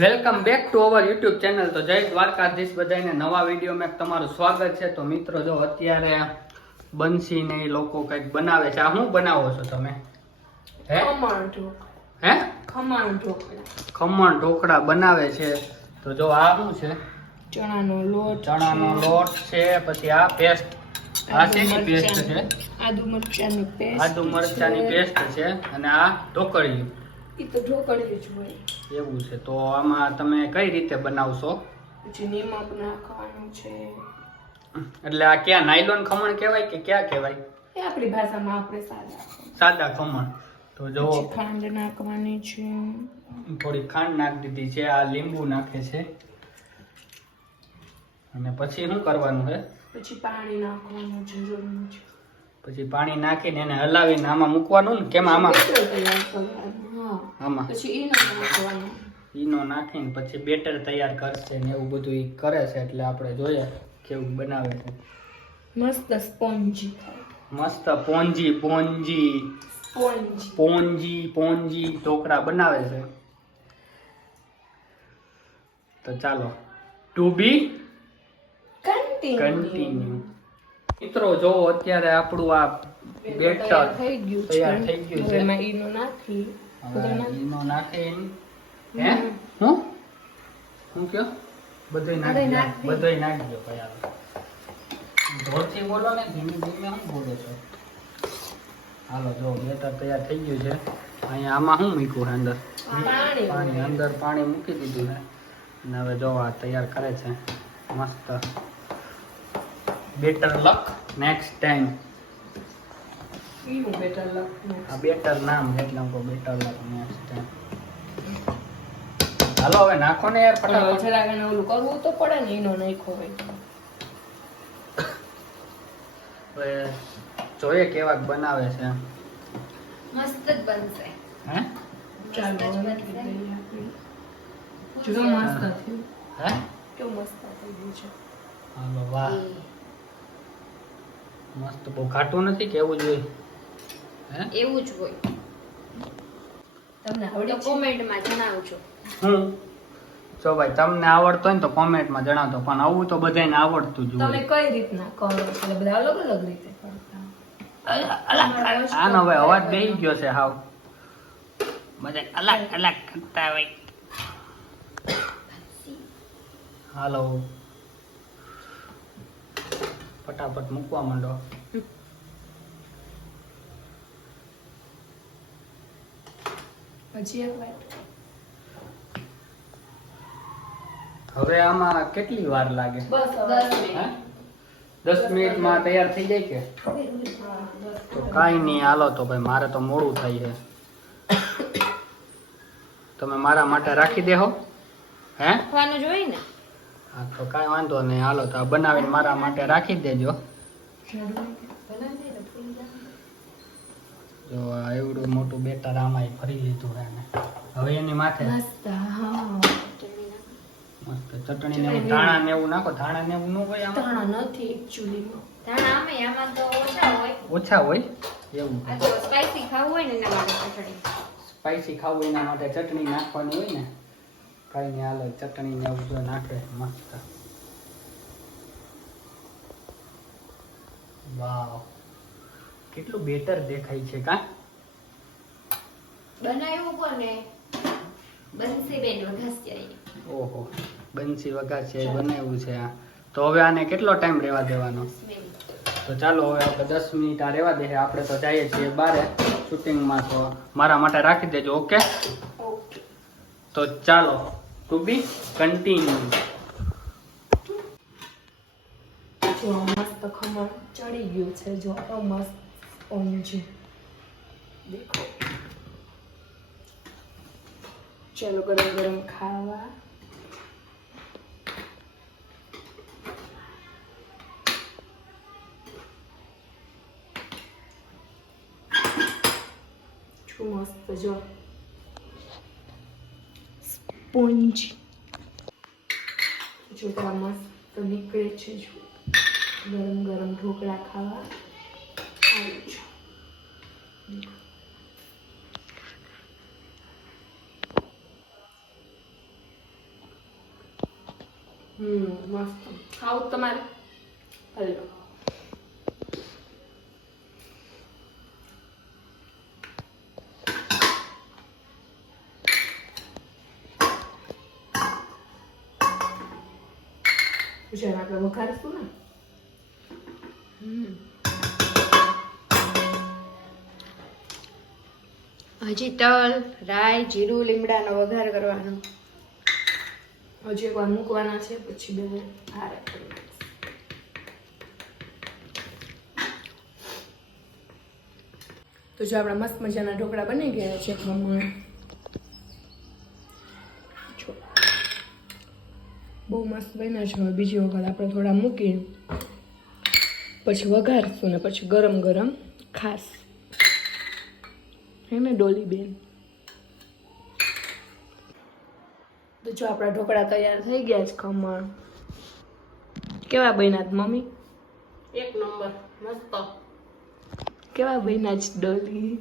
Welcome back to our YouTube channel. તો જય દ્વારકાધીશ બધાને નવા વિડીયોમાં તમારું સ્વાગત છે। તો મિત્રો જો અત્યારે બંસી ને એ લોકો કંઈક બનાવે છે। આ શું બનાવો છો તમે? હે ખમણ ઢોકળા બનાવે છે। તો જો આ શું છે? ચણાનો લોટ છે। પછી આ પેસ્ટ, આ શેની પેસ્ટ છે? આદુ મરચાની પેસ્ટ છે। અને આ ઢોકળિયું, ઈ તો ઢોકળિયું જ હોય એવું છે। તો આમાં તમે કઈ રીતે બનાવશો? પછી નિમક નાખવાનું છે। એટલે આ ક્યાં નાયલોન ખમણ કહેવાય કે ક્યાં કહેવાય? એ આપણી ભાષામાં આપણે સાદા ખમણ। તો જો ખાંડ નાખવાની છે, થોડી ખાંડ નાખી દીધી છે। આ લીંબુ નાખે છે। અને પછી શું કરવાનું છે? પછી પાણી નાખવાનું જરૂરી છે। પછી પાણી નાખીને એને હલાવીને આમાં મૂકવાનું ને કેમ? આમાં આમાં પછી ઈનો નાખવાનો, ઈનો નાખીને પછી બેટર તૈયાર કરશે ને એવું બધું ઈ કરે છે। એટલે આપણે જોઈએ કેવું બનાવે છે। મસ્ત સ્પોન્જી થાય, મસ્ત પોંજી ઢોકળા બનાવે છે। તો ચાલો ટુ બી કન્ટિન્યુ। મિત્રો જો અત્યારે આપણું આ બેટર તૈયાર થઈ ગયું છે। એમાં ઈનો નાખી ઈનો નાખીને હે હું કયો બધું નાખી દો ભાઈ। હાલો જોરથી બોલો ને, ધીમે ધીમે શું બોલો છો? હાલો જો બેટર તૈયાર થઈ ગયું છે। અહીંયા આમાં શું મૂક્યું છે? અંદર પાણી, અંદર પાણી મૂકી દીધું છે। અને હવે જો આ તૈયાર કરે છે મસ્ત બેટર લક નેક્સ્ટ ટાઈમ। આ બેટર નામ એટલે હું કહું બેટર લક નેક્સ્ટ ટાઈમ। હાલો હવે નાખો ને યાર ફટાફટ। જરાક ઓલું કરવું તો પડે ને, ઈનો નાખ્યો હોય હવે જોઈએ કેવાક બનાવે છે। મસ્ત જ બનશે। હે ચાલો જો મસ્ત થયું, હે કેવું મસ્ત થઈ ગયું છે। હાલો વાહ મસ્ત, બહુ ઘાટું નથી કે એવું જ હોય? હે એવું જ હોય। તમને તો આવડે કોમેન્ટમાં જણાવજો। જો ભાઈ તમને આવડતો હોય ને તો કોમેન્ટમાં જણાવજો। પણ આવું તો બધાને આવડતું જ તમે હોય। કઈ રીતના કરો? એટલે બધા અલગ અલગ રીતે કરતા। આનો ભાઈ અવાજ બેસી ગયો છે હાવ। બધા અલગ અલગ કરતા હોય। હાલો ફટાફટ મૂકવા માંડો। પછી એક વાત, હવે આમાં કેટલી વાર લાગે? બસ 10 મિનિટ। હે 10 મિનિટમાં તૈયાર થઈ જાય કે? તો કાંઈ નહીં, હાલો તો ભાઈ મારે તો મોડું થાય છે। તમે મારા માટે રાખી દેહો? હે ખાવાનું જોઈએ ને? હા તો કાંઈ વાંધો નહીં, હાલો તો આ બનાવીને મારા માટે રાખી દેજો। જો આ એવડું મોટું બેટર આમાં ભરી લીધું છે ને હવે એની માથે મસ્ત, હા મસ્ત ચટણી ને એવું, ધાણા ને એવું નાખો। ધાણા ને એવું ન હોય આમાં? ધાણા નથી એકચ્યુઅલીમાં, ધાણા આમાં તો ઓછા હોય। ઓછા હોય એવું? આ તો સ્પાઈસી ખાવું હોય ને એના માટે ચટણી, સ્પાઈસી ખાવું એના માટે ચટણી નાખવાની હોય ને? કાંઈ નહીં, હાલો ચટણી ને એવું બધું નાખે મસ્ત। વાવ કેટલું બેટર દેખાય છે કા? બનાવ્યું કોને? બંસીબેન વઘાસિયાએ। ઓહો બંસી વઘાસિયાએ બનાવ્યું છે આ। તો હવે આને કેટલો ટાઈમ રહેવા દેવાનો? તો ચાલો હવે આપણે 10 મિનિટ આ રહેવા દઈએ। આપણે તો જઈએ છીએ બારે શૂટિંગમાં, તો મારા માટે રાખી દેજો। ઓકે તો ચાલો ટુ બી કન્ટિન્યુ। જો મસ્ત ખમણ ચડી ગયું છે। જો મસ્ત સ્પોન્જી દેખો। ચલો ગરમ ગરમ ખાવા। શું મસ્ત જો સ્પોન્જી, જો તો મસ્ત નીકળે છે। જો ગરમ ગરમ ઢોકળા ખાવા આવી છું। મસ્ત. ખાવું તમારે? હલો. પછી આપણે વઘારશું ને. હજી તલ, રાઈ, જીરું, લીમડાનો વઘાર કરવાનો. હજી એકવાર મૂકવાના છે પછી બે હારે કરી નાખીશું. તો જો આપણા મસ્ત મજાના ઢોકળા બની ગયા છે ખમણ. જો બહુ મસ્ત બન્યા છે. હવે બીજી વખત આપણે થોડા મૂકી પછી વઘારશું ને પછી ગરમ ગરમ ખાસ. હે ને ડોલી બેન? તો જો આપણા ઢોકળા તૈયાર થઈ ગયા છે ખમણ. કેવા બન્યા છે મમ્મી? એક નંબર મસ્ત. કેવા બન્યા છે ડોલી?